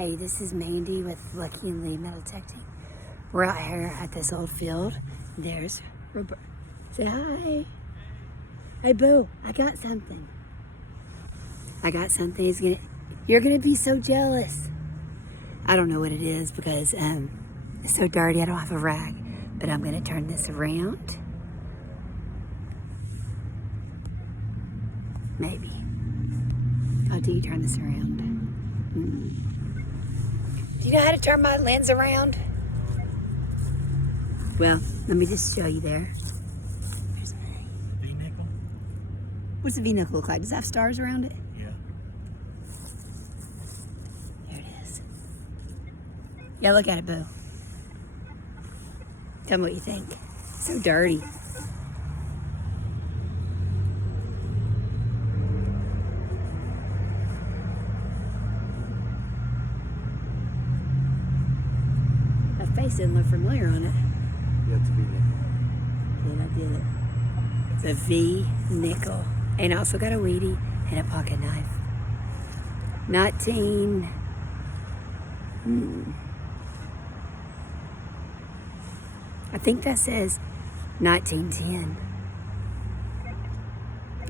Hey, this is Mandy with Lucky and Lee Metal Detecting. We're out here at this old field. There's Roberta. Say hi. Hey, Boo, I got something. You're gonna be so jealous. I don't know what it is because it's so dirty I don't have a rag. But I'm gonna turn this around. Maybe. How do you turn this around? Do you know how to turn my lens around? Well, let me just show you there. There's my V-nickel? What's a V-nickel look like? Does it have stars around it? Yeah. There it is. Yeah, look at it, Boo. Tell me what you think. It's so dirty. My face didn't look familiar on it. Yeah, it's a V-nickel. Then I did it. It's a V-nickel. And I also got a weedy and a pocket knife. 19. I think that says 1910.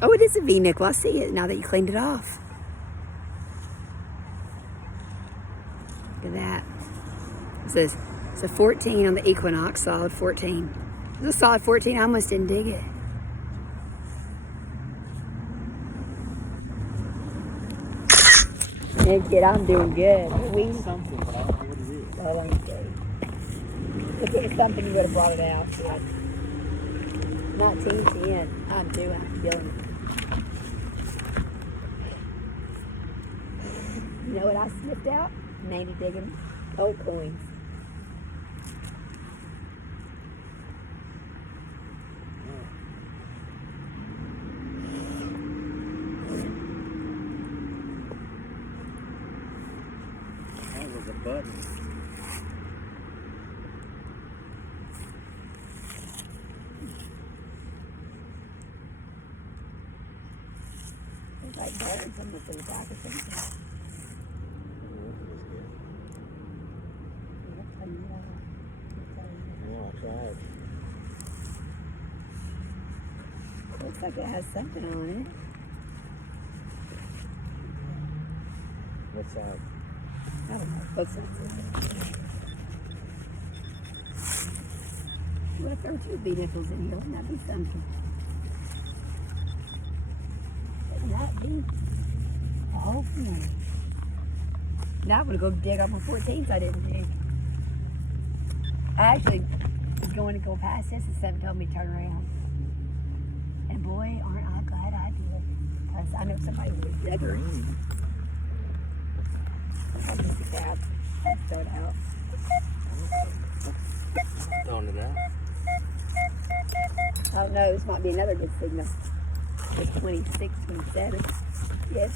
Oh, it is a V-nickel. I see it now that you cleaned it off. Look at that. It says it's a 14 on the Equinox, solid 14. It's a solid 14. I almost didn't dig it. Hey, kid, I'm doing good. We Something, but I don't know what it is. well, let me see. If it was something, you would have brought it out. Yeah. 1910. I'm killing it. You know what I sniffed out? Mandy digging old coins. That was a button. There's like birds in the back or something. Yeah, I tried. Looks like it has something on it. What side? I don't know. What's that? What if there were two V-nickels in here? Wouldn't that be something? Wouldn't that be? Oh, man. Now I'm going to go dig up on 14s I didn't dig. I actually was going to go past this and something told me to turn around. And boy, aren't I glad I did. Because I know somebody would have dug her in. I'll just get that. Let's throw it out. Throwing it out. Oh no, this might be another good signal. It's 26, 27. Yes.